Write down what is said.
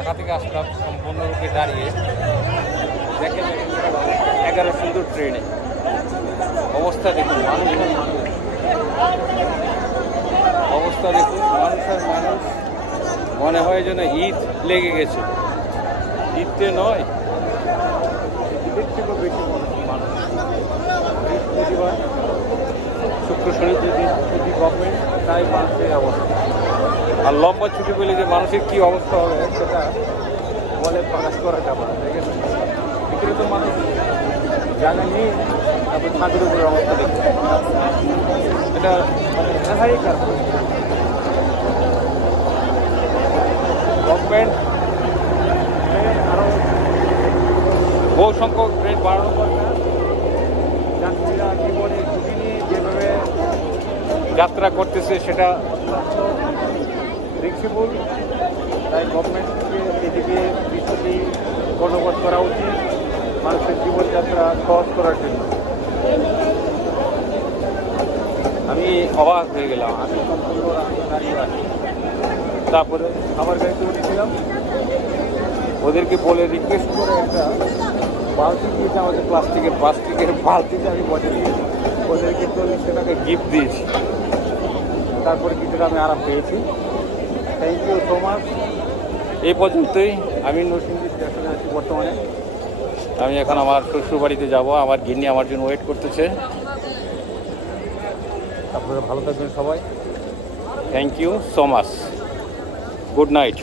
ঢাকা থেকে আসলাম সম্পূর্ণরূপে দাঁড়িয়ে। দেখেন 11 সুন্দর ট্রেনে অবস্থা দেখুন, মানুষের মানুষ অবস্থা দেখুন, মানুষের মানুষ। মনে হয় যেন ঈদ লেগে গেছে। ঈদতে নয়, ঈদের থেকেও বেশি মানুষ। বৃহস্পতিবার শুক্র শনি যদি গভর্নমেন্ট, তাই মানুষের অবস্থা। আর লম্বা ছুটি পেলে যে মানুষের কী অবস্থা হবে সেটা বলে প্রকাশ করা যাবে না। দেখেন ভিতরে তো মানুষ জায়গা নেই, তারপর ছাদের উপরে অবস্থা দেখছে, এটা মানে দেখাই কারণ গভর্নমেন্ট আরও বহু সংখ্যক ট্রেন বাড়ানো দরকার। যাত্রীরা জীবনে ঝুঁকি নিয়ে যেভাবে যাত্রা করতেছে সেটা অত্যন্ত রিস্কেবল। তাই গভর্নমেন্টকে এদিকে বিষয়টি কর্ণপাত করা উচিত মানুষের জীবনযাত্রা সহজ করার জন্য। আমি অবাক হয়ে গেলাম, আমি সম্পূর্ণ রাস্তা দাঁড়িয়ে আছি। তারপরে আমার গাড়িতে উঠেছিলাম, ওদেরকে বলে রিকোয়েস্ট করে একটা বালতি দিয়েছে, আমাদের প্লাস্টিকের বালতিতে আমি বসে দিয়েছি, ওদেরকে 40 টাকা গিফট দিয়েছি। তারপরে কিছুটা আমি আরাম পেয়েছি। Thank you so much. এই পর্যন্তই। আমি নরসিংদী স্টেশনে আছি বর্তমানে। আমি এখন আমার শ্বশুর বাড়িতে যাবো, আমার গিন্নি আমার জন্য ওয়েট করতেছে। আপনারা ভালো থাকবেন সবাই। Thank you so much. Good night.